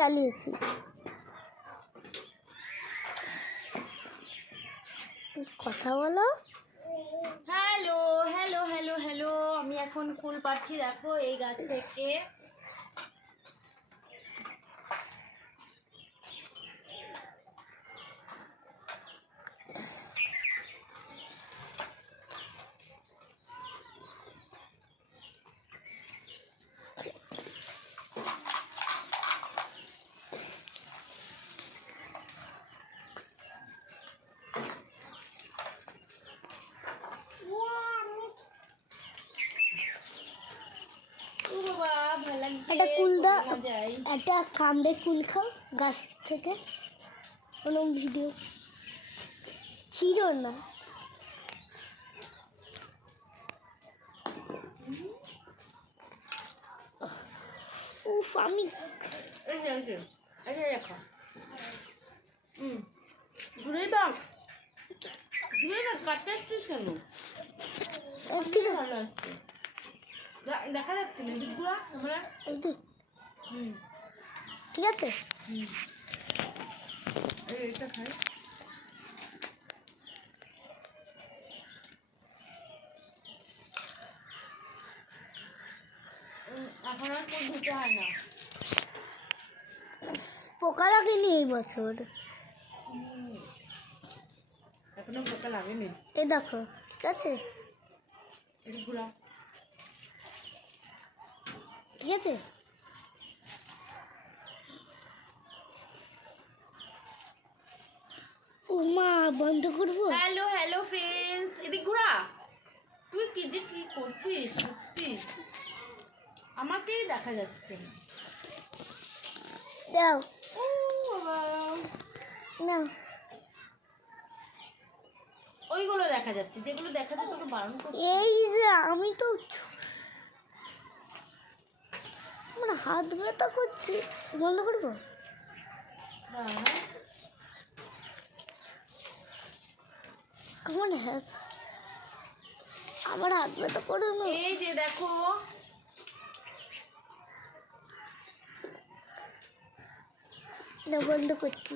চালিয়েছি। কথা বলো। হ্যালো হ্যালো হ্যালো হ্যালো, আমি এখন ফুল পাচ্ছি, দেখো এই গাছ থেকে। একটা কুল দাও, একটা কামড়ে কুল খাও গাছ থেকে। কোনো ভিডিও ছিল না। উফ, আমি ঘুরে দাও, ঘুরে দাও, কাটতে আসছিস কেন? ঠিক ভালো আসছে, দেখা যাচ্ছে না দিকগুলো আমরা। ঠিক আছে, এটা খাই। এখন আর ফুল ধুতে হয় না, পোকা লাগেনি এই বছর। এখনো পোকা লাগেনি। এই দেখো, ঠিক আছে, ঠিক আছে। ও মা, বন্ধ করবো? হ্যালো হ্যালো ফ্রেন্ডস, এদিক ঘোরা। তুই কি যে কি করছিস সত্যি, আমাকেই দেখা যাচ্ছে না। দাও ও বাবা, না, ওইগুলো দেখা যাচ্ছে, যেগুলো দেখাতে তোকে বারণ করছি। এই যে আমি তো আমার হাত ব্যথা করছে, বন্ধ করবো? আমার হাত ব্যথা করে না। এই যে দেখো, বন্ধ করছি।